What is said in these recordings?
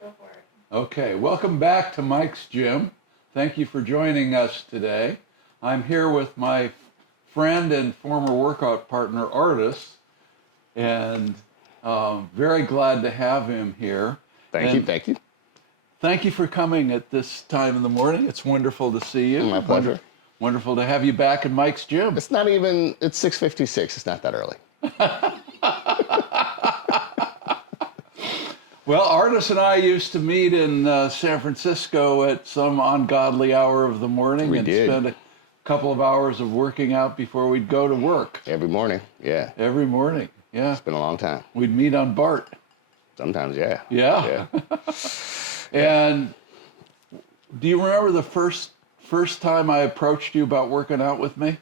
Go for it. Okay, welcome back to Mike's Gym. Thank you for joining us today. I'm here with my friend and former workout partner, Ardis, and very glad to have him here. Thank you. Thank you for coming at this time in the morning. It's wonderful to see you. My pleasure. Wonderful to have you back in Mike's Gym. It's not even, it's 6:56. It's not that early. Well, Ardis and I used to meet in San Francisco at some ungodly hour of the morning We and did. spend a couple of hours of working out before we'd go to work. Every morning. Yeah. Every morning, yeah. It's been a long time. We'd meet on BART. Sometimes, yeah. Yeah. And do you remember the first time I approached you about working out with me?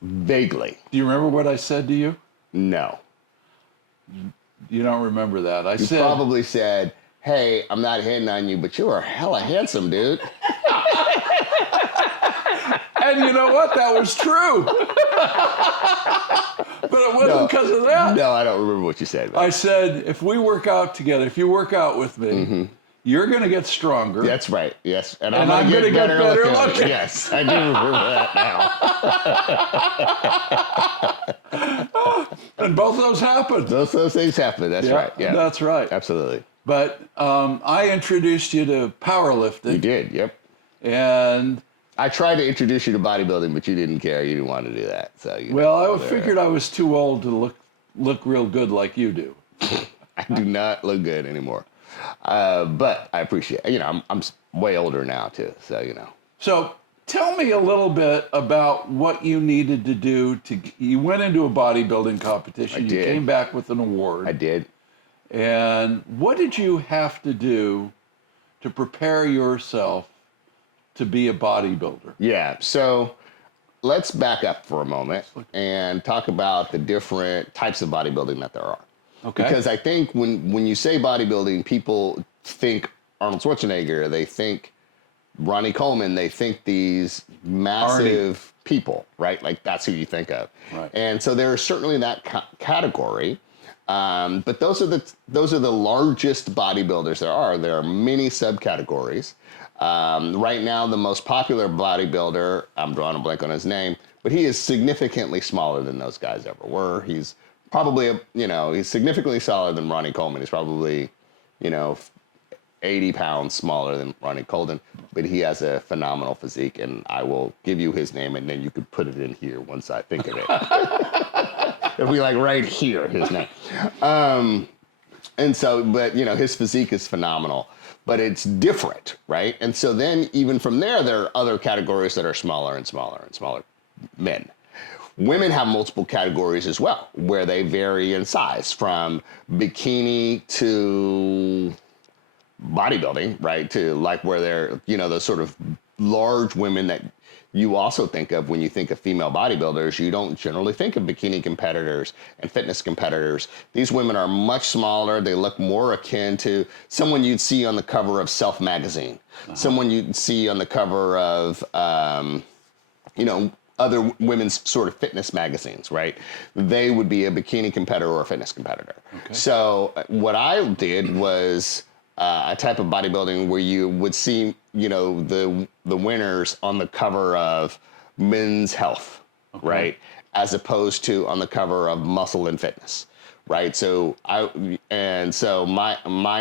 Vaguely. Do you remember what I said to you? No. You don't remember that. I You said, probably said, hey, I'm not hitting on you, but you are hella handsome, dude. and you know what? That was true. But it wasn't because of that. No, I don't remember what you said. I said, if we work out together, if you work out with me, you're going to get stronger. That's right, yes. And I'm going to get better looking. Yes, I do remember that now. And both of those happened. Those things happen, that's right. Yeah, That's right. absolutely. But I introduced you to powerlifting. You did, yep. And I tried to introduce you to bodybuilding, but you didn't care. You didn't want to do that. So I figured I was too old to look real good like you do. I do not look good anymore. But I appreciate it. I'm way older now too. So, So tell me a little bit about what you needed to do you went into a bodybuilding competition. I You did. came back with an award. I did. And what did you have to do to prepare yourself to be a bodybuilder? Yeah. So let's back up for a moment and talk about the different types of bodybuilding that there are. Okay. Because I think when you say bodybuilding, people think Arnold Schwarzenegger, they think Ronnie Coleman, they think these massive people, right? Like that's who you think of. Right. And so there is certainly that category. But those are the largest bodybuilders there are. There are many subcategories. Right now, the most popular bodybuilder, I'm drawing a blank on his name, but he is significantly smaller than those guys ever were. He's probably, he's significantly smaller than Ronnie Coleman. He's probably, 80 pounds smaller than Ronnie Coleman, but he has a phenomenal physique, and I will give you his name, and then you could put it in here once I think of it. It'll be like right here, his name. And so, but, his physique is phenomenal, but it's different, right? And so then even from there are other categories that are smaller and smaller and smaller men. Women have multiple categories as well, where they vary in size from bikini to bodybuilding, right? To like where they're, those sort of large women that you also think of when you think of female bodybuilders. You don't generally think of bikini competitors and fitness competitors. These women are much smaller. They look more akin to someone you'd see on the cover of Self magazine, someone you'd see on the cover of, other women's sort of fitness magazines, right? They would be a bikini competitor or a fitness competitor. Okay. So what I did was a type of bodybuilding where you would see, the winners on the cover of Men's Health, right? As opposed to on the cover of Muscle and Fitness, right? So mine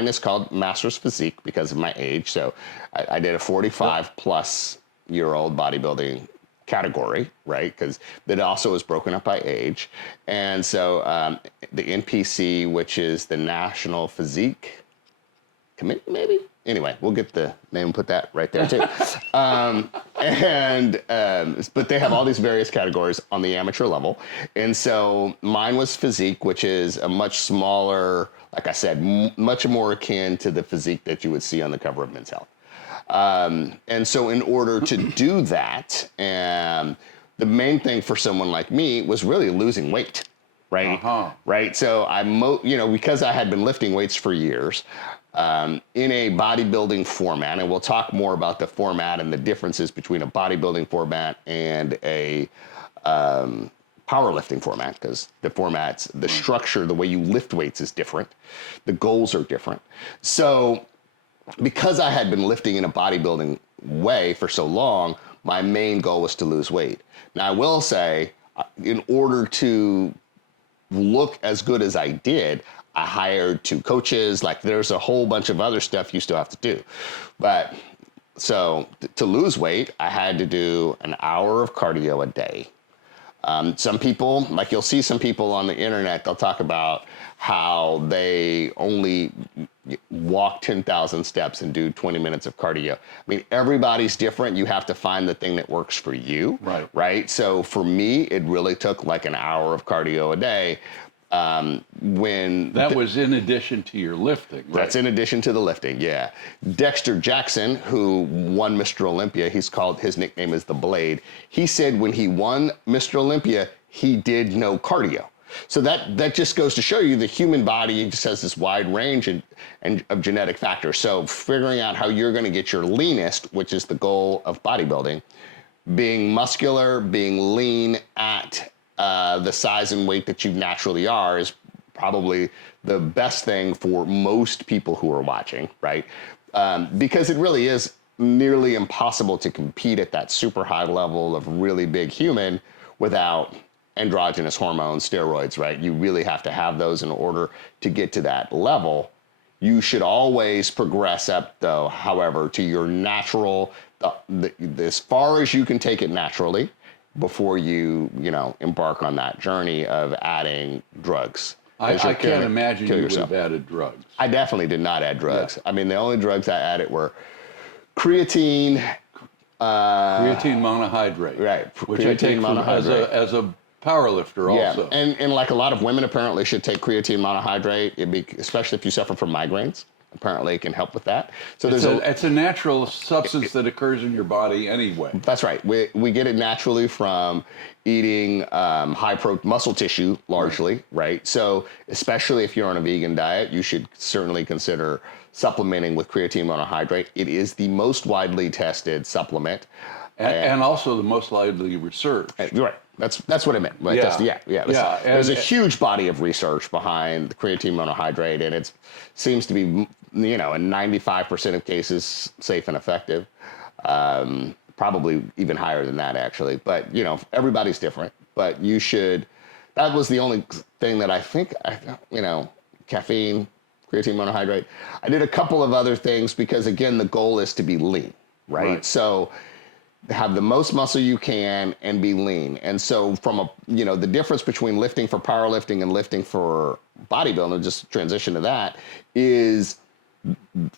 is called Master's Physique because of my age. So I did a 45-plus-year-old bodybuilding category, right? Because it also is broken up by age. And so the NPC, which is the National Physique Committee, maybe? Anyway, we'll get the name and put that right there too. But they have all these various categories on the amateur level. And so mine was physique, which is a much smaller, like I said, much more akin to the physique that you would see on the cover of Men's Health. And so in order to do that, the main thing for someone like me was really losing weight, right? Right. So because I had been lifting weights for years, in a bodybuilding format, and we'll talk more about the format and the differences between a bodybuilding format and a powerlifting format, because the structure, the way you lift weights is different. The goals are different. So because I had been lifting in a bodybuilding way for so long, my main goal was to lose weight. Now, I will say, in order to look as good as I did, I hired 2 coaches. Like, there's a whole bunch of other stuff you still have to do. But so to lose weight, I had to do an hour of cardio a day. Some people, like you'll see some people on the internet, they'll talk about how they only walk 10,000 steps and do 20 minutes of cardio. I mean, everybody's different. You have to find the thing that works for you. Right. So for me, it really took like an hour of cardio a day. That was in addition to your lifting, right? That's in addition to the lifting, yeah. Dexter Jackson, who won Mr. Olympia, his nickname is the Blade. He said when he won Mr. Olympia, he did no cardio. So that just goes to show you the human body just has this wide range and of genetic factors. So figuring out how you're going to get your leanest, which is the goal of bodybuilding, being muscular, being lean at the size and weight that you naturally are is probably the best thing for most people who are watching, right? Because it really is nearly impossible to compete at that super high level of really big human without androgenous hormones, steroids, right? You really have to have those in order to get to that level. You should always progress up, though, however, to your natural, as far as you can take it naturally, before you embark on that journey of adding drugs. I can't imagine you would have added drugs. I definitely did not add drugs. Yeah. I mean, the only drugs I added were creatine. Creatine monohydrate. Right. Which I take as a power lifter also. Yeah, and like a lot of women apparently should take creatine monohydrate, especially if you suffer from migraines. Apparently it can help with that. So it's a natural substance that occurs in your body anyway. That's right. We get it naturally from eating muscle tissue largely, right? So especially if you're on a vegan diet, you should certainly consider supplementing with creatine monohydrate. It is the most widely tested supplement. And also the most widely researched. Right. That's what I meant. Like there's a huge body of research behind the creatine monohydrate, and it seems to be, in 95% of cases, safe and effective. Probably even higher than that, actually. But, everybody's different. But you should, that was the only thing that I think, caffeine, creatine monohydrate. I did a couple of other things because, again, the goal is to be lean, right? So have the most muscle you can and be lean. And so from the difference between lifting for powerlifting and lifting for bodybuilding, just transition to that, is,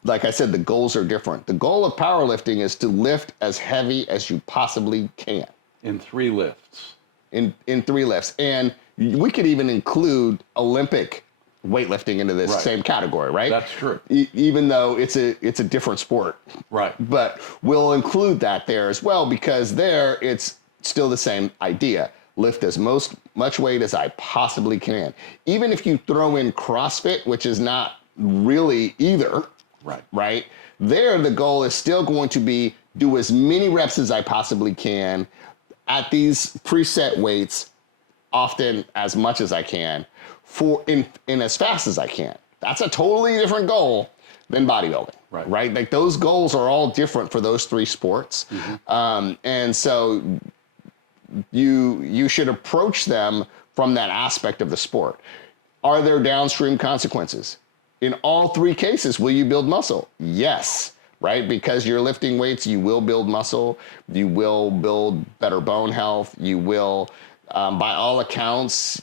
like I said, the goals are different. The goal of powerlifting is to lift as heavy as you possibly can. In 3 lifts. In 3 lifts. And we could even include Olympic weightlifting into this same category, right? That's true. Even though it's a different sport. Right. But we'll include that there as well, because there it's still the same idea. Lift as much weight as I possibly can. Even if you throw in CrossFit, which is not really either, right? There the goal is still going to be do as many reps as I possibly can at these preset weights, often as much as I can, in as fast as I can. That's a totally different goal than bodybuilding, right? Like those goals are all different for those 3 sports. Mm-hmm. And so you should approach them from that aspect of the sport. Are there downstream consequences? In all 3 cases, will you build muscle? Yes, right? Because you're lifting weights, you will build muscle, you will build better bone health, you will, by all accounts,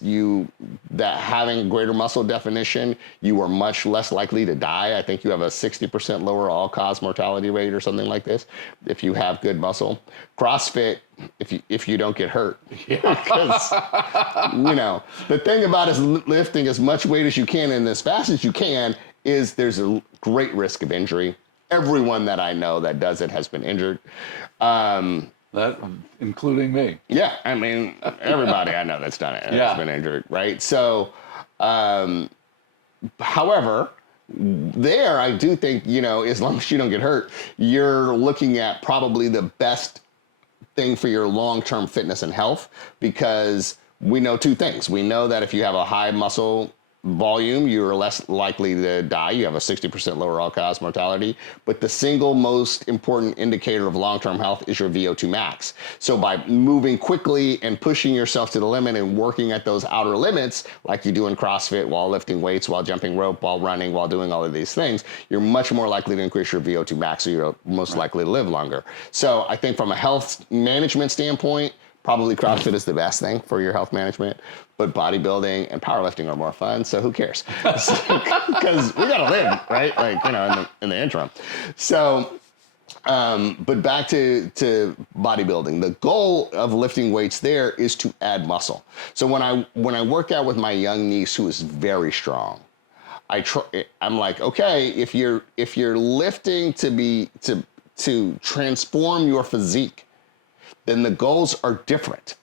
that having greater muscle definition, you are much less likely to die. I think you have a 60% lower all-cause mortality rate or something like this if you have good muscle. CrossFit, if you don't get hurt. Because, the thing about is lifting as much weight as you can and as fast as you can is there's a great risk of injury. Everyone that I know that does it has been injured. That, including me. Yeah, I mean, everybody I know that's done it has been injured, right? So, however, there I do think, as long as you don't get hurt, you're looking at probably the best thing for your long-term fitness and health, because we know two things. We know that if you have a high muscle volume, you're less likely to die. You have a 60% lower all-cause mortality. But the single most important indicator of long-term health is your VO2 max. So by moving quickly and pushing yourself to the limit and working at those outer limits, like you do in CrossFit, while lifting weights, while jumping rope, while running, while doing all of these things, you're much more likely to increase your VO2 max, so you're most likely to live longer. So I think from a health management standpoint, probably CrossFit is the best thing for your health management, but bodybuilding and powerlifting are more fun. So who cares? Because we gotta live, right? Like, you know, in the interim. So, but back to bodybuilding, the goal of lifting weights there is to add muscle. So when I work out with my young niece who is very strong, I'm like, okay, if you're lifting to transform your physique, then the goals are different,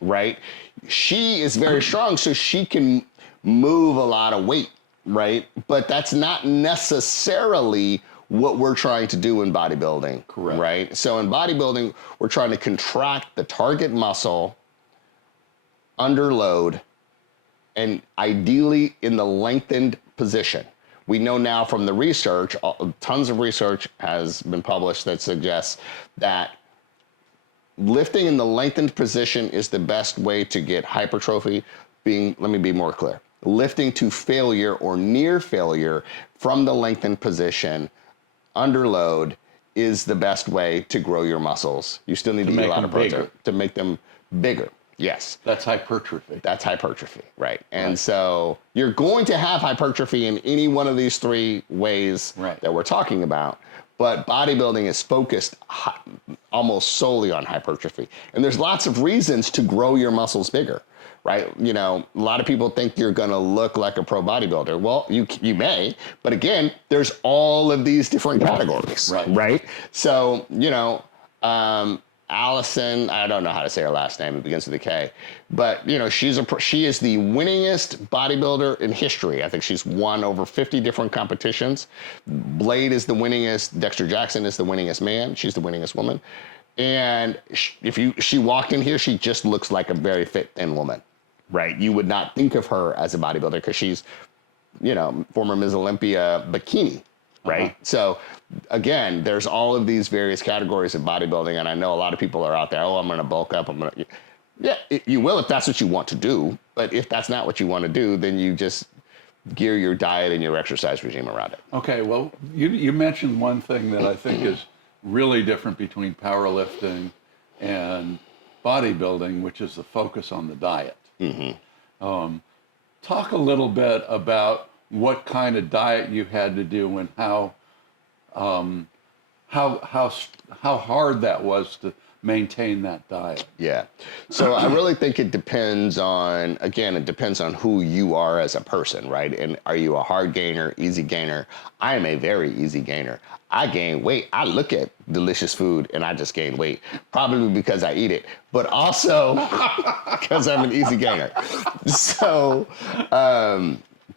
right? She is very strong, so she can move a lot of weight, right? But that's not necessarily what we're trying to do in bodybuilding, right? So in bodybuilding, we're trying to contract the target muscle under load and ideally in the lengthened position. We know now from the research, tons of research has been published that suggests that lifting in the lengthened position is the best way to get hypertrophy. Let me be more clear. Lifting to failure or near failure from the lengthened position under load is the best way to grow your muscles. You still need to eat a lot of protein to make them bigger. Yes. That's hypertrophy. That's hypertrophy, right? And so you're going to have hypertrophy in any one of these three ways that we're talking about. But bodybuilding is focused almost solely on hypertrophy. And there's lots of reasons to grow your muscles bigger, right? You know, a lot of people think you're going to look like a pro bodybuilder. Well, you may, but again, there's all of these different categories, right? So, you know, Allison, I don't know how to say her last name. It begins with a K, but you know, she is the winningest bodybuilder in history. I think she's won over 50 different competitions. Blade is the winningest. Dexter Jackson is the winningest man. She's the winningest woman. And she walked in here, she just looks like a very fit, thin woman, right? You would not think of her as a bodybuilder because she's, you know, former Ms. Olympia bikini. Right. So again, there's all of these various categories of bodybuilding. And I know a lot of people are out there, oh, I'm going to bulk up. You will if that's what you want to do. But if that's not what you want to do, then you just gear your diet and your exercise regime around it. Okay. Well, you mentioned one thing that I think is really different between powerlifting and bodybuilding, which is the focus on the diet. Talk a little bit about what kind of diet you had to do and how hard that was to maintain that diet. Yeah. So I really think it depends on who you are as a person, right? And are you a hard gainer, easy gainer? I am a very easy gainer. I gain weight. I look at delicious food and I just gain weight, probably because I eat it, but also because I'm an easy gainer. So,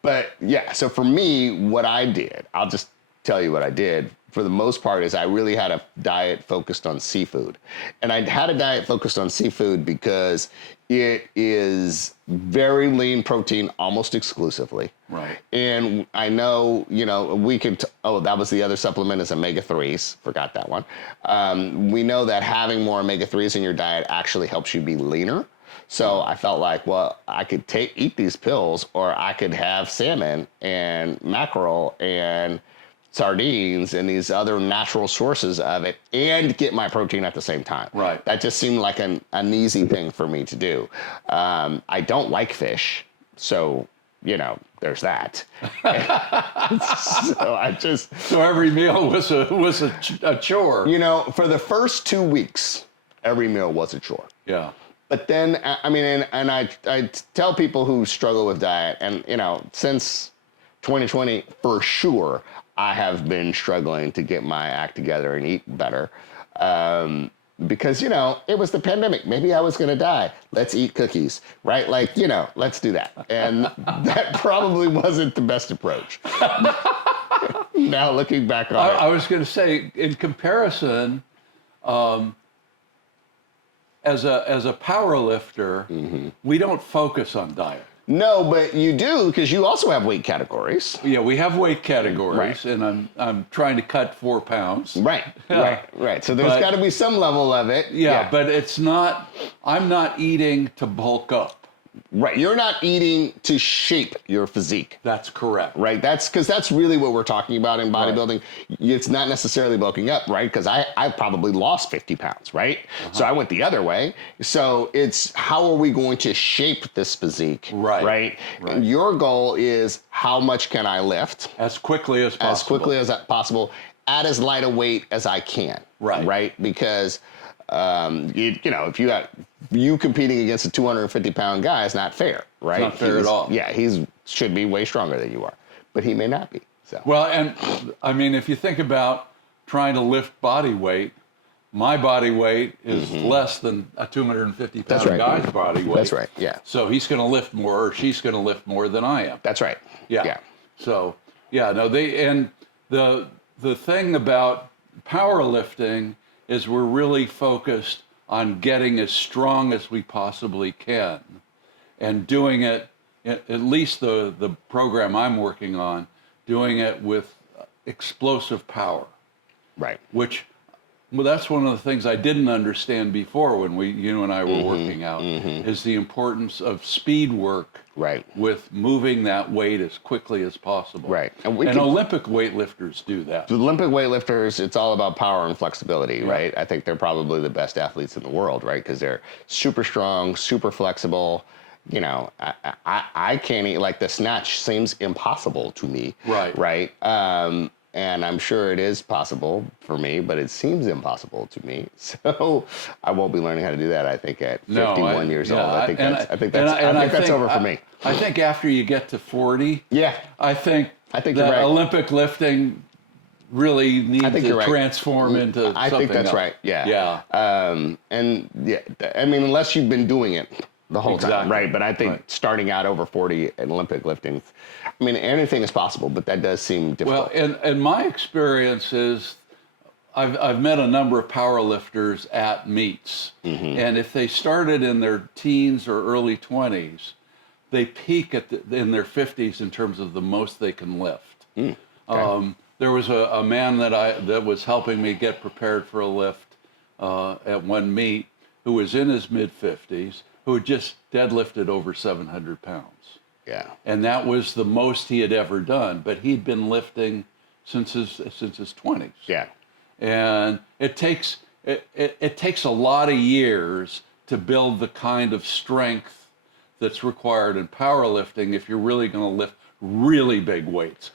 but yeah, so for me, what I did, I'll just tell you what I did for the most part is I really had a diet focused on seafood. And I had a diet focused on seafood because it is very lean protein almost exclusively. Right. And I know, you know, that was the other supplement is omega-3s. Forgot that one. We know that having more omega-3s in your diet actually helps you be leaner. So I felt like, well, I could eat these pills, or I could have salmon and mackerel and sardines and these other natural sources of it and get my protein at the same time. Right. That just seemed like an easy thing for me to do. I don't like fish, so, you know, there's that. So every meal was a chore. You know, for the first 2 weeks, every meal was a chore. Yeah. But then, I mean, and I tell people who struggle with diet, and, you know, since 2020, for sure, I have been struggling to get my act together and eat better. Because, you know, it was the pandemic. Maybe I was going to die. Let's eat cookies, right? Like, you know, let's do that. And that probably wasn't the best approach. Now looking back on it. I was going to say, in comparison, as a power lifter, we don't focus on diet. No, but you do, because you also have weight categories. Yeah, we have weight categories, Right. and I'm trying to cut 4 pounds. Right. So there's But- got to be some level of it. Yeah, but it's not. I'm not eating to bulk up. Right. You're not eating to shape your physique. That's correct. Right. That's because that's really what we're talking about in bodybuilding. It's not necessarily bulking up, right? Because I probably lost 50 pounds, right? So I went the other way. So it's how are we going to shape this physique? Right. And your goal is how much can I lift? As quickly as possible. As quickly as possible, at as light a weight as I can. Right. Because if you competing against a 250-pound guy is not fair, right? It's not fair at all. Yeah, he should be way stronger than you are, but he may not be. So. Well, and I mean, if you think about trying to lift body weight, my body weight is less than a 250-pound guy's body weight. That's right. Yeah. So he's going to lift more, or she's going to lift more than I am. That's right. Yeah. So the thing about powerlifting is we're really focused on getting as strong as we possibly can and doing it, at least the program I'm working on, doing it with explosive power. Right. Well, that's one of the things I didn't understand before when you and I were working out, is the importance of speed work. Right. With moving that weight as quickly as possible. Right. And Olympic weightlifters do that. The Olympic weightlifters, it's all about power and flexibility, right? I think they're probably the best athletes in the world, right? Because they're super strong, super flexible. You know, I can't eat, like the snatch seems impossible to me. Right. And I'm sure it is possible for me, but it seems impossible to me. So I won't be learning how to do that, I think, at 51 years old. I think that's over for me. I think after you get to 40, I think that you're right. Olympic lifting really needs to transform into something I think that's else. right, yeah. I mean, unless you've been doing it the whole time, right? But I think starting out over 40 in Olympic lifting, I mean, anything is possible, but that does seem difficult. Well, and my experience is I've met a number of power lifters at meets, and if they started in their teens or early 20s, they peak in their 50s in terms of the most they can lift. There was a man that was helping me get prepared for a lift at one meet who was in his mid-50s, who had just deadlifted over 700 pounds. Yeah. And that was the most he had ever done, but he'd been lifting since his 20s. Yeah. And it takes a lot of years to build the kind of strength that's required in powerlifting if you're really going to lift really big weights.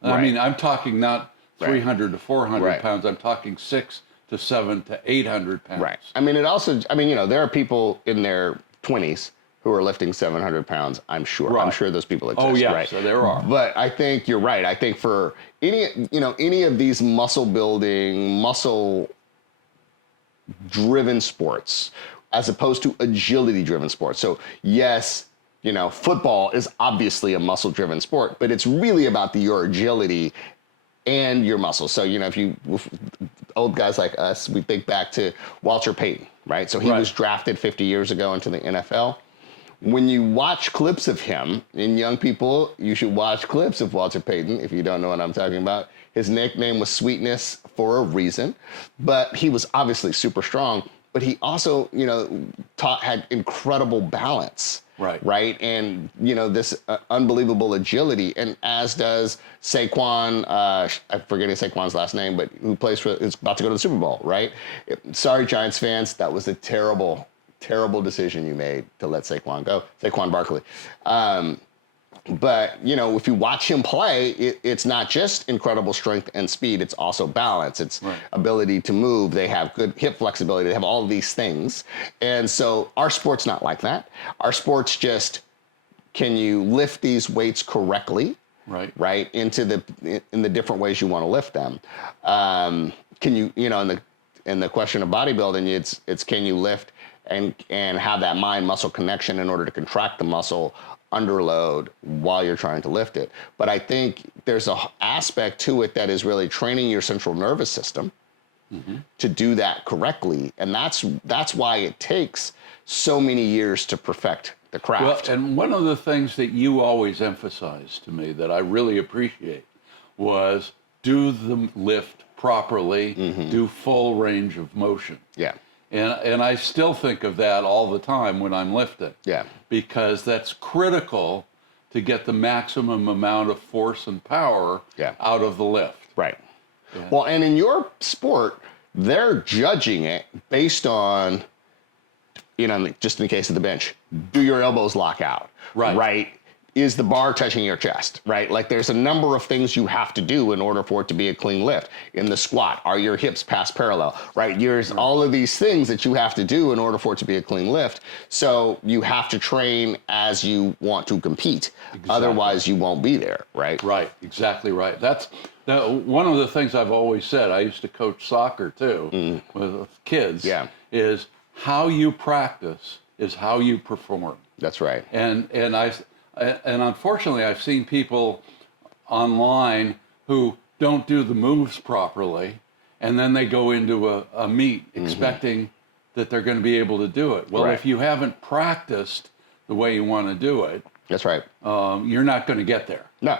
I mean, I'm talking not 300 to 400 pounds. I'm talking 600 to 700 to 800 pounds. Right. I mean, there are people in their 20s who are lifting 700 pounds, I'm sure. Right. I'm sure those people exist, Oh, yeah, right? so there are. But I think you're right. I think for any of these muscle building, muscle driven sports, as opposed to agility driven sports. So yes, football is obviously a muscle driven sport, but it's really about your agility and your muscles. So, if old guys like us, we think back to Walter Payton, right? So he was drafted 50 years ago into the NFL. When you watch clips of him, and young people, you should watch clips of Walter Payton, if you don't know what I'm talking about. His nickname was Sweetness for a reason, but he was obviously super strong, but he also, had incredible balance. Right. And, this unbelievable agility. And as does Saquon, I'm forgetting Saquon's last name, but who is about to go to the Super Bowl, right? Sorry, Giants fans. That was a terrible, terrible decision you made to let Saquon go. Saquon Barkley. But, if you watch him play, it's not just incredible strength and speed. It's also balance. It's ability to move. They have good hip flexibility. They have all of these things. And so our sport's not like that. Our sport's just, can you lift these weights correctly? Right. In the different ways you want to lift them. Can you, in the question of bodybuilding, it's can you lift and have that mind-muscle connection in order to contract the muscle under load while you're trying to lift it. But I think there's an aspect to it that is really training your central nervous system, to do that correctly. And that's why it takes so many years to perfect the craft. Well, and one of the things that you always emphasized to me that I really appreciate was do the lift properly, do full range of motion. Yeah. And I still think of that all the time when I'm lifting. Yeah. Because that's critical to get the maximum amount of force and power out of the lift. Right. Yeah. Well, and in your sport, they're judging it based on, just in the case of the bench, do your elbows lock out? Right. Right. Is the bar touching your chest, right? Like there's a number of things you have to do in order for it to be a clean lift. In the squat, are your hips past parallel, right? There's all of these things that you have to do in order for it to be a clean lift. So you have to train as you want to compete. Exactly. Otherwise you won't be there, right? Right, exactly right. That's one of the things I've always said. I used to coach soccer too with kids. Yeah. Is how you practice is how you perform. That's right. And unfortunately, I've seen people online who don't do the moves properly, and then they go into a meet expecting that they're going to be able to do it. Well, if you haven't practiced the way you want to do it, that's right. You're not going to get there. No.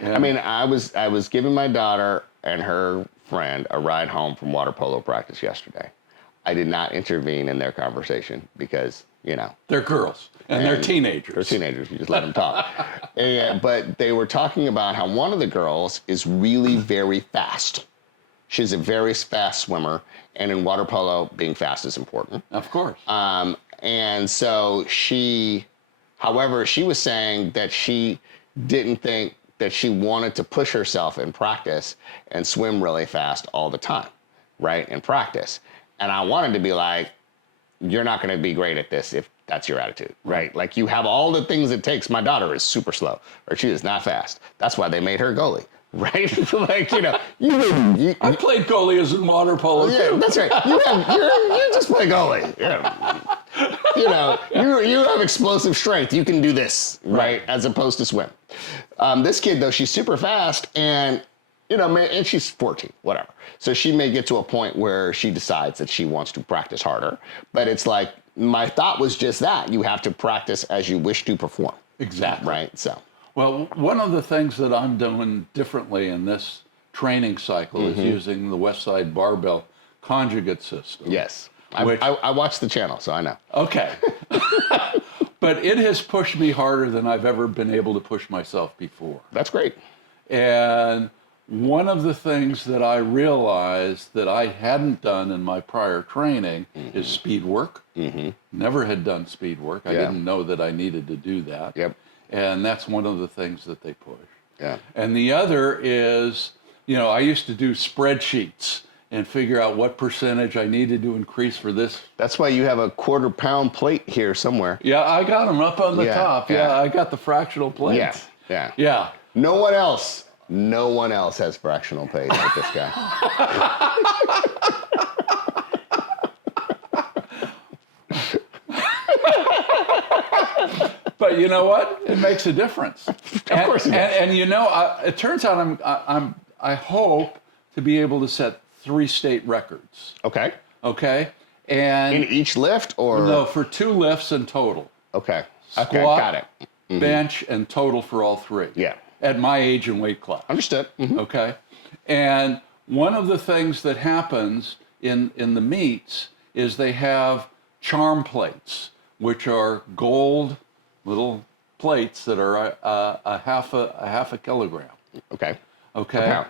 I mean, I was giving my daughter and her friend a ride home from water polo practice yesterday. I did not intervene in their conversation because, they're girls and they're teenagers. They're teenagers. You just let them talk. But they were talking about how one of the girls is really very fast. She's a very fast swimmer, and in water polo, being fast is important. Of course. And so however, she was saying that she didn't think that she wanted to push herself in practice and swim really fast all the time, right, in practice. And I wanted to be like, you're not going to be great at this if that's your attitude, right? Like you have all the things it takes. My daughter is super slow, or she is not fast. That's why they made her goalie, right? Like, I played goalie as in water polo. Yeah, that's right. You just play goalie. Yeah. You have explosive strength. You can do this, right? As opposed to swim. This kid though, she's super fast and and she's 14, whatever. So she may get to a point where she decides that she wants to practice harder. But it's like, my thought was just that. You have to practice as you wish to perform. Exactly. Right? So. Well, one of the things that I'm doing differently in this training cycle is using the Westside Barbell Conjugate system. Yes. I watched the channel, so I know. Okay. But it has pushed me harder than I've ever been able to push myself before. That's great. And one of the things that I realized that I hadn't done in my prior training is speed work. Never had done speed work. I didn't know that I needed to do that. Yep. And that's one of the things that they push. Yeah. And the other is, I used to do spreadsheets and figure out what percentage I needed to increase for this. That's why you have a 1/4 pound plate here somewhere. Yeah, I got them up on the top. Yeah, I got the fractional plates. Yeah. No one else has fractional pay like this guy. But you know what? It makes a difference. Of course it does. And it turns out I hope to be able to set 3 state records. Okay. Okay. And in each lift or? No, for 2 lifts in total. Okay. Squat, got it. bench, and total for all 3. Yeah. At my age and weight class. Understood. Okay. And one of the things that happens in the meets is they have charm plates, which are gold little plates that are a half a kilogram. Okay. Okay. A pound.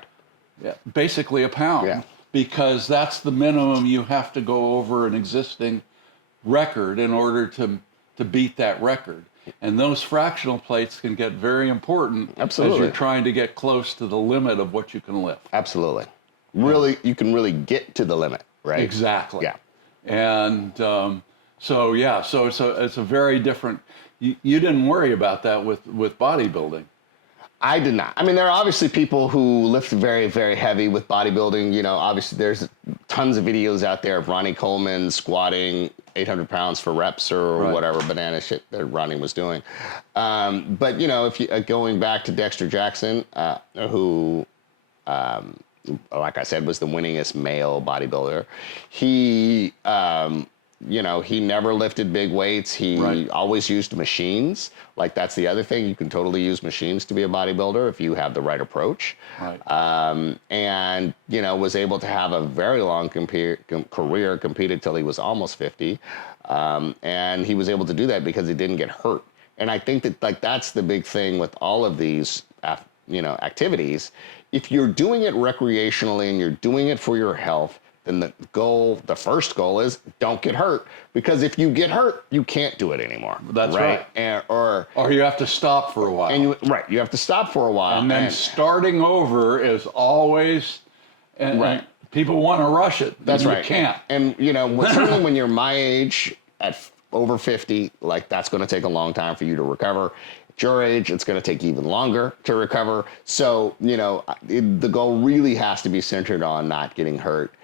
Yeah, basically a pound. Yeah. Because that's the minimum you have to go over an existing record in order to beat that record. And those fractional plates can get very important as you're trying to get close to the limit of what you can lift. Absolutely. Really, you can really get to the limit, right? Exactly. Yeah. And so it's a very different. You didn't worry about that with bodybuilding. I did not. I mean, there are obviously people who lift very, very heavy with bodybuilding. Obviously there's tons of videos out there of Ronnie Coleman squatting 800 pounds for reps or whatever banana shit that Ronnie was doing. But if you going back to Dexter Jackson, who like I said, was the winningest male bodybuilder. He, he never lifted big weights. He always used machines. Like, that's the other thing. You can totally use machines to be a bodybuilder if you have the right approach. Right. And, was able to have a very long career, competed till he was almost 50. And he was able to do that because he didn't get hurt. And I think that, like, that's the big thing with all of these, activities. If you're doing it recreationally and you're doing it for your health, then the first goal is don't get hurt. Because if you get hurt, you can't do it anymore. That's right. Or you have to stop for a while. And you have to stop for a while. And then starting over is always, and people want to rush it. That's right. You can't. And certainly when you're my age, at over 50, like, that's going to take a long time for you to recover. At your age, it's going to take even longer to recover. So, the goal really has to be centered on not getting hurt,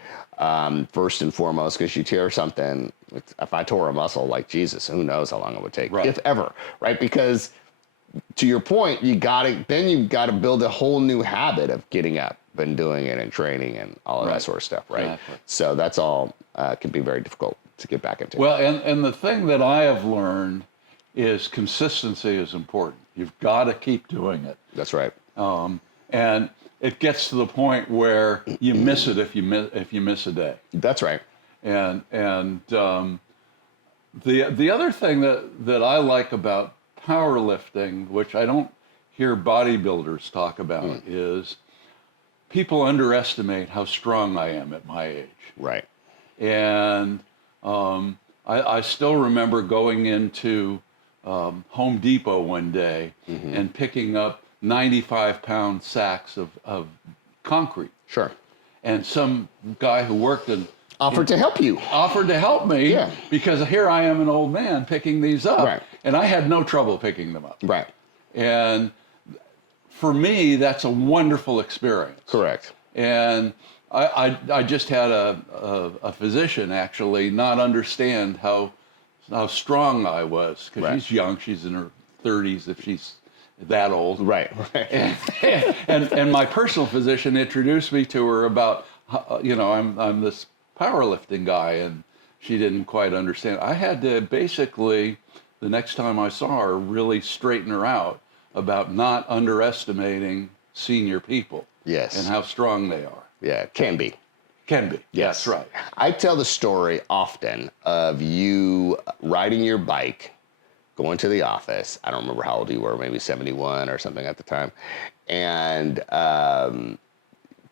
first and foremost, because you tear something. If I tore a muscle, like, Jesus, who knows how long it would take, if ever, right? Because to your point, you've got to build a whole new habit of getting up and doing it and training and all of that sort of stuff, right? Exactly. So that's all can be very difficult to get back into. Well, and the thing that I have learned is consistency is important. You've got to keep doing it. That's right. And it gets to the point where you miss it if you miss a day. That's right. And the other thing that I like about powerlifting, which I don't hear bodybuilders talk about, is people underestimate how strong I am at my age. Right. And I still remember going into Home Depot one day and picking up 95-pound sacks of concrete. Sure. And some guy who worked offered to help you. Offered to help me because here I am, an old man, picking these up. Right. And I had no trouble picking them up. Right. And for me, that's a wonderful experience. Correct. And I just had a physician actually not understand how strong I was, because she's young. She's in her 30s if she's that old. Right. And my personal physician introduced me to her about, I'm this powerlifting guy, and she didn't quite understand. I had to basically, the next time I saw her, really straighten her out about not underestimating senior people. Yes. And how strong they are. Yeah, can be. Can be. Yes. That's right. I tell the story often of you riding your bike, going to the office. I don't remember how old you were, maybe 71 or something at the time, and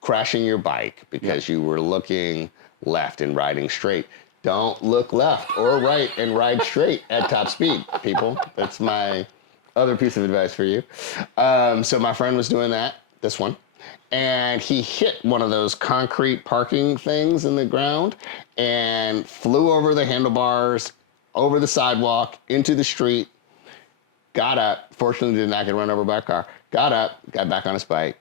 crashing your bike because you were looking left and riding straight. Don't look left or right and ride straight at top speed, people. That's my other piece of advice for you. So my friend was doing that, this one, and he hit one of those concrete parking things in the ground and flew over the handlebars, over the sidewalk, into the street, got up, fortunately did not get run over by a car, got up, got back on his bike,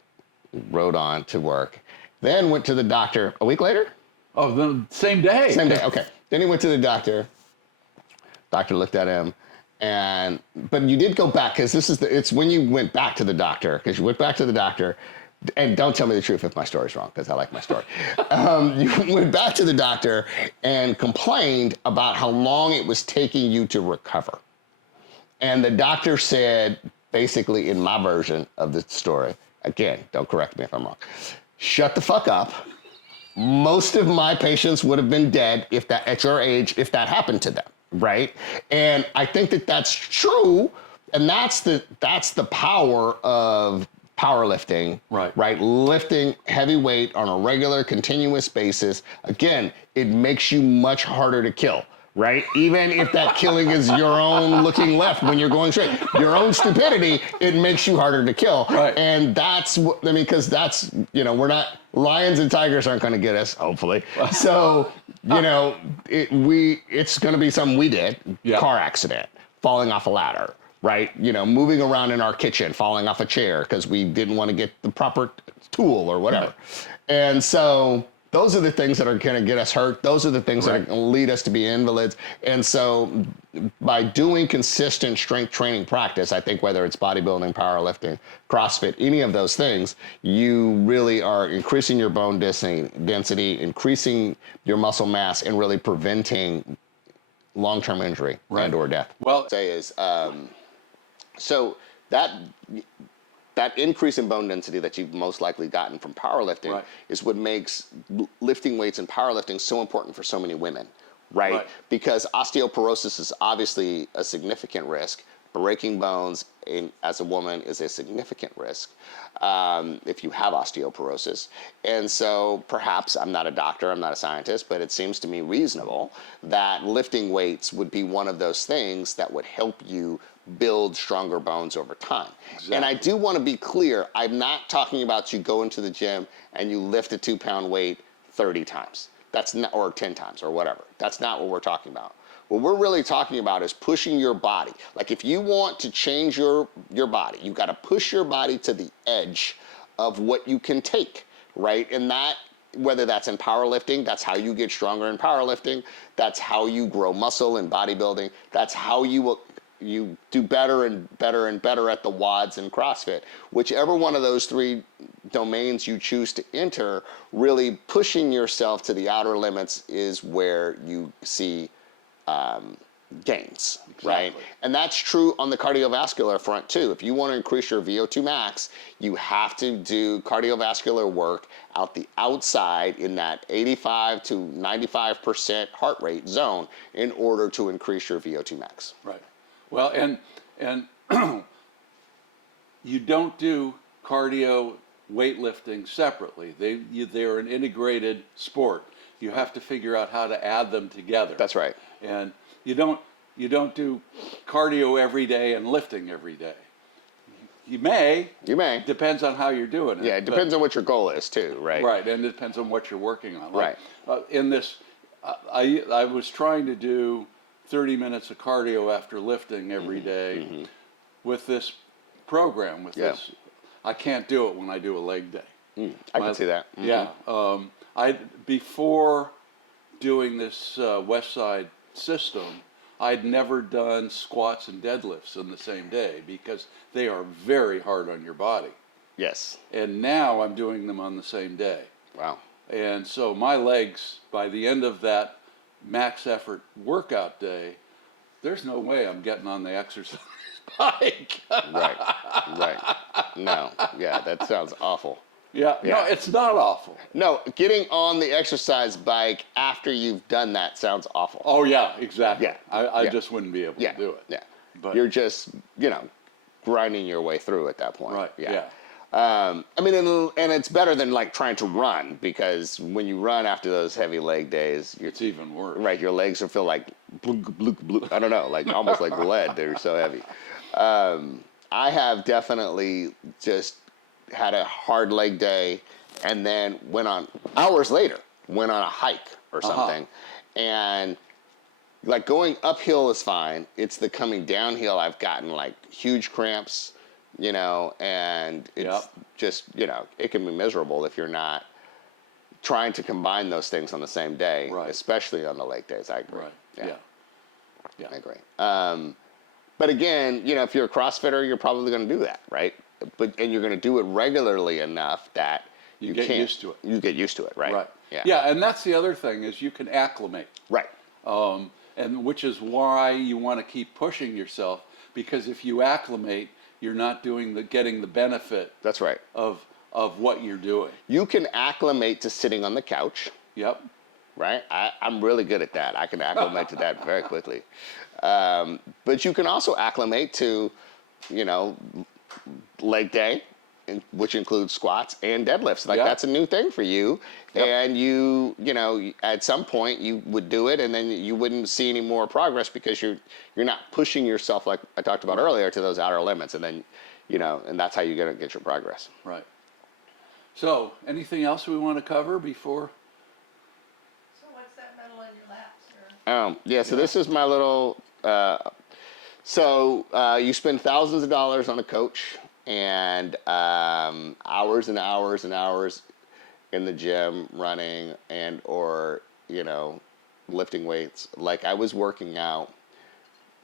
rode on to work, then went to the doctor a week later? Oh, the same day. Same day, okay. Then he went to the doctor. Doctor looked at him, but you did go back, because it's when you went back to the doctor, because you went back to the doctor, and don't tell me the truth if my story's wrong, because I like my story. You went back to the doctor and complained about how long it was taking you to recover. And the doctor said, basically in my version of the story, again, don't correct me if I'm wrong, shut the fuck up. Most of my patients would have been dead at your age if that happened to them, right? And I think that that's true, and that's the power of powerlifting, right? Lifting heavy weight on a regular, continuous basis. Again, it makes you much harder to kill, right? Even if that killing is your own looking left when you're going straight, your own stupidity, it makes you harder to kill. Right. And that's what, I mean, because that's, we're not, lions and tigers aren't going to get us, hopefully. So, it's going to be something we did, car accident, falling off a ladder, right? Moving around in our kitchen, falling off a chair because we didn't want to get the proper tool or whatever. Right. And so those are the things that are going to get us hurt. Those are the things that are going to lead us to be invalids. And so by doing consistent strength training practice, I think whether it's bodybuilding, powerlifting, CrossFit, any of those things, you really are increasing your bone density, increasing your muscle mass, and really preventing long-term injury and or death. Well, Say is so that increase in bone density that you've most likely gotten from powerlifting is what makes lifting weights and powerlifting so important for so many women, right? Because osteoporosis is obviously a significant risk. Breaking bones as a woman is a significant risk if you have osteoporosis. And so perhaps, I'm not a doctor, I'm not a scientist, but it seems to me reasonable that lifting weights would be one of those things that would help you build stronger bones over time. Exactly. And I do want to be clear, I'm not talking about you go into the gym and you lift a 2-pound weight 30 times. That's not, or 10 times or whatever. That's not what we're talking about. What we're really talking about is pushing your body. Like if you want to change your body, you've got to push your body to the edge of what you can take, right? And that, whether that's in powerlifting, that's how you get stronger in powerlifting. That's how you grow muscle in bodybuilding. That's how you do better and better and better at the WODs in CrossFit. Whichever one of those 3 domains you choose to enter, really pushing yourself to the outer limits is where you see gains, right? And that's true on the cardiovascular front too. If you want to increase your VO2 max, you have to do cardiovascular work out the outside in that 85 to 95% heart rate zone in order to increase your VO2 max. Right. Well, and you don't do cardio weightlifting separately. They're an integrated sport. You have to figure out how to add them together. That's right. And you don't do cardio every day and lifting every day. You may. Depends on how you're doing it. Yeah, it depends on what your goal is too, right? Right, and it depends on what you're working on. Right. In this, I was trying to do 30 minutes of cardio after lifting every day with this program, with this. I can't do it when I do a leg day. I can see that. Yeah. Before doing this West Side system, I'd never done squats and deadlifts in the same day because they are very hard on your body. Yes. And now I'm doing them on the same day. Wow. And so my legs, by the end of that max effort workout day, there's no way I'm getting on the exercise bike. Right. No, yeah, that sounds awful. Yeah, no, it's not awful. No, getting on the exercise bike after you've done that sounds awful. Oh, yeah, exactly. Yeah. I just wouldn't be able to do it. Yeah. But you're just, grinding your way through at that point. Right, yeah. I mean, and it's better than like trying to run, because when you run after those heavy leg days, it's even worse. Right, your legs will feel like I don't know, like almost like lead. They're so heavy. I have definitely just had a hard leg day, and then hours later went on a hike or something, and like going uphill is fine. It's the coming downhill I've gotten like huge cramps. And it's just, it can be miserable if you're not trying to combine those things on the same day, especially on the leg days. I agree. Right. Yeah. I agree. But again, if you're a CrossFitter, you're probably going to do that, right? And you're going to do it regularly enough that you get used to it. You get used to it, right? Right. Yeah, and that's the other thing is you can acclimate. Right. And which is why you want to keep pushing yourself, because if you acclimate, you're not getting the benefit. That's right. Of what you're doing. You can acclimate to sitting on the couch. Yep. Right? I'm really good at that. I can acclimate to that very quickly. But you can also acclimate to, leg day, which includes squats and deadlifts. That's a new thing for you. Yep. And you at some point you would do it, and then you wouldn't see any more progress because you're not pushing yourself, like I talked about earlier, to those outer limits. And then, and that's how you're going to get your progress. Right. So anything else we want to cover before? So what's that medal on your lap, sir? So this is my little, you spend thousands of dollars on a coach and hours and hours and hours in the gym running and or, lifting weights. Like I was working out,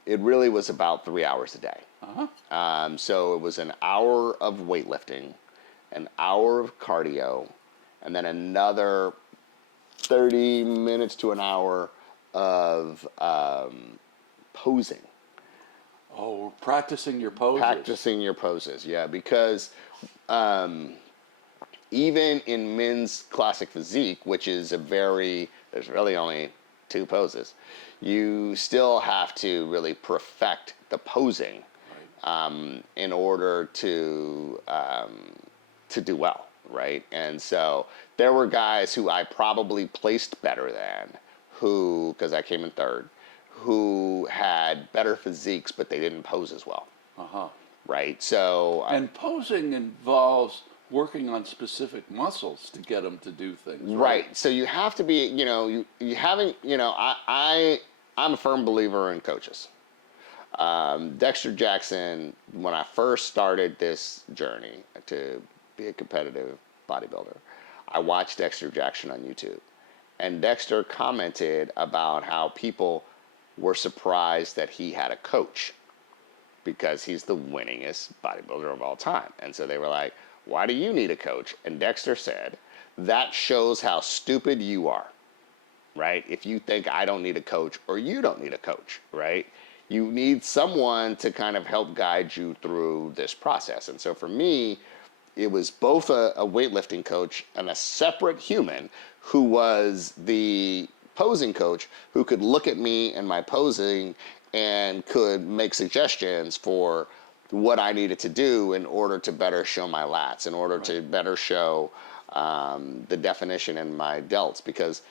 it really was about 3 hours a day. So it was an hour of weightlifting, an hour of cardio, and then another 30 minutes to an hour of posing. Oh, practicing your poses. Practicing your poses, yeah, because even in men's classic physique, which is there's really only 2 poses, you still have to really perfect the posing in order to do well, right? And so there were guys who I probably placed better than, because I came in third, who had better physiques, but they didn't pose as well. Right? So... And posing involves working on specific muscles to get them to do things. Right. So you have to be, you haven't, I'm a firm believer in coaches. Dexter Jackson, when I first started this journey to be a competitive bodybuilder, I watched Dexter Jackson on YouTube. And Dexter commented about how people were surprised that he had a coach because he's the winningest bodybuilder of all time. And so they were like, why do you need a coach? And Dexter said, that shows how stupid you are, right? If you think I don't need a coach or you don't need a coach, right? You need someone to kind of help guide you through this process. And so for me, it was both a weightlifting coach and a separate human who was the posing coach who could look at me and my posing and could make suggestions for what I needed to do in order to better show my lats, in order to better show the definition in my delts. Because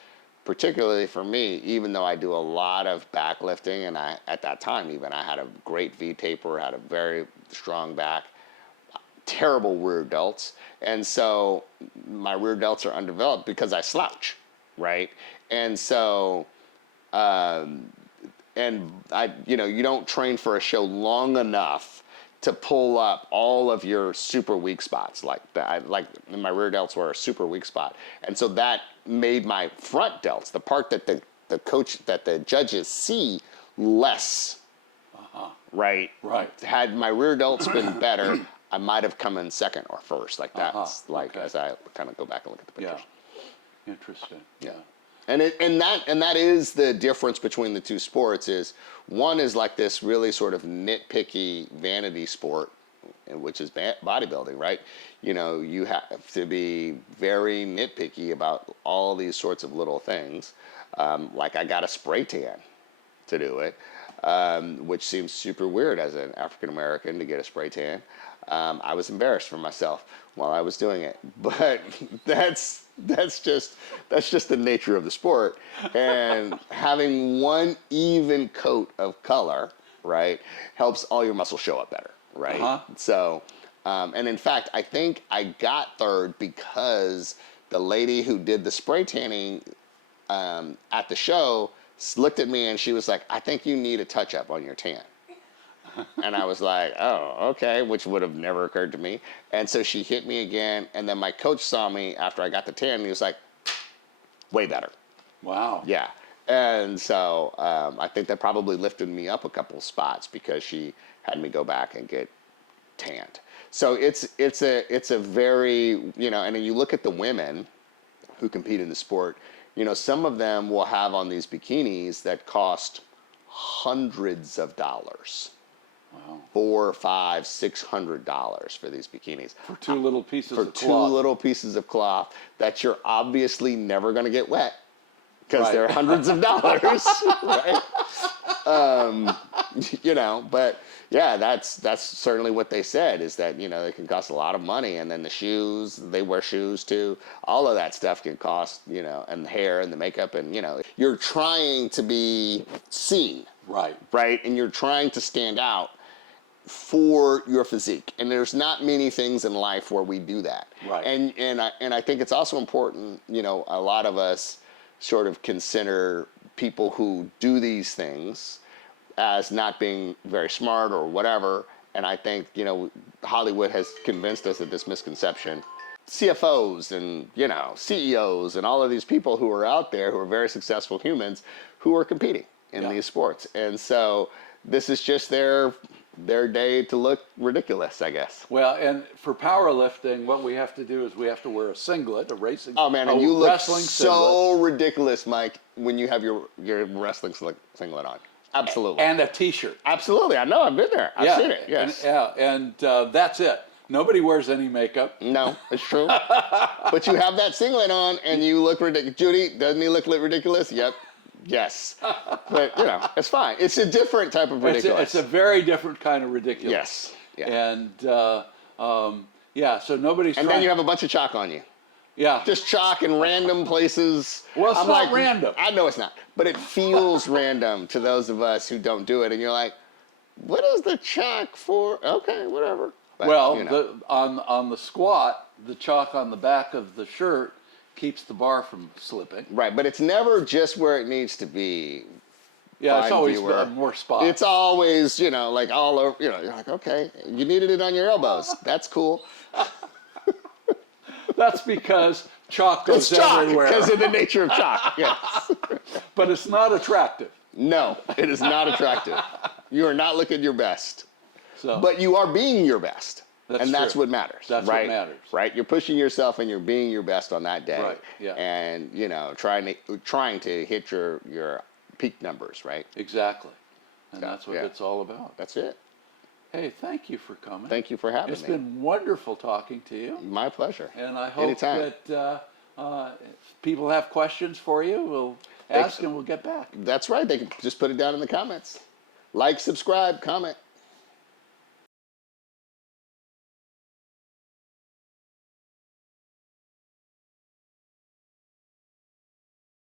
particularly for me, even though I do a lot of backlifting, and at that time even, I had a great V-taper, had a very strong back, terrible rear delts. And so my rear delts are undeveloped because I slouch, right? And so, and I, you don't train for a show long enough to pull up all of your super weak spots. Like my rear delts were a super weak spot. And so that made my front delts, the part that the judges see, less. Right. Had my rear delts been better, I might have come in second or first. Like that's as I kind of go back and look at the pictures. Yeah. Interesting. Yeah. And that is the difference between the two sports. Is one is like this really sort of nitpicky vanity sport, which is bodybuilding, right? You have to be very nitpicky about all these sorts of little things. Like I got a spray tan to do it, which seems super weird as an African American to get a spray tan. I was embarrassed for myself while I was doing it, but that's just the nature of the sport. And having one even coat of color, right, helps all your muscles show up better, right? So, and in fact, I think I got third because the lady who did the spray tanning at the show looked at me and she was like, I think you need a touch up on your tan. And I was like, oh, okay, which would have never occurred to me. And so she hit me again, and then my coach saw me after I got the tan, and he was like, way better. Wow. Yeah. And so I think that probably lifted me up a couple spots because she had me go back and get tanned. So it's a very, and then you look at the women who compete in the sport, some of them will have on these bikinis that cost hundreds of dollars. Wow. $400, $500, $600 for these bikinis. For two little pieces of cloth. For two little pieces of cloth that you're obviously never going to get wet because they're hundreds of dollars, right? But yeah, that's certainly what they said is that, they can cost a lot of money. And then the shoes, they wear shoes too. All of that stuff can cost, and the hair and the makeup and, you're trying to be seen. Right. And you're trying to stand out for your physique. And there's not many things in life where we do that. Right. And I think it's also important, a lot of us sort of consider people who do these things as not being very smart or whatever. And I think, Hollywood has convinced us of this misconception. CFOs and, you know, CEOs and all of these people who are out there who are very successful humans who are competing in these sports. And so this is just their day to look ridiculous, I guess. Well, and for powerlifting, what we have to do is we have to wear a singlet, a racing. Oh man, and a you look wrestling so ridiculous, Mike, when you have your wrestling singlet on. Absolutely. and a T-shirt. Absolutely, I know. I've been there. I've seen it. Yes. And that's it. Nobody wears any makeup. No, it's true. But you have that singlet on, and you look ridiculous. Judy, doesn't he look ridiculous? Yep. Yes. But you know, it's fine. It's a different type of ridiculous. It's a very different kind of ridiculous. Yes. Yeah. And so nobody's. And then you have a bunch of chalk on you. Yeah. Just chalk in random places. Well, it's not random. I know it's not, but it feels random to those of us who don't do it. And you're like, what is the chalk for? Okay, whatever. But, well, you know. on the squat, the chalk on the back of the shirt keeps the bar from slipping. Right, but it's never just where it needs to be. Yeah, it's always viewer. more spots. It's always, you know, like all over, you know, you're like, okay, you needed it on your elbows. That's cool. That's because chalk goes It's chalk, everywhere. because of the nature of chalk, yes. But it's not attractive. No, it is not attractive. You are not looking your best. So, But you are being your best. That's That's true. what matters. That's right? what matters. Right? You're pushing yourself and you're being your best on that day. Right, yeah. And, you know, trying to hit your peak numbers, right? Exactly. And that's what yeah. it's all about. That's it. Hey, thank you for coming. Thank you for having It's me. been wonderful talking to you. My pleasure. And I hope Anytime. that if people have questions for you, we'll ask and we'll get back. That's right. They can just put it down in the comments. Like, subscribe, comment.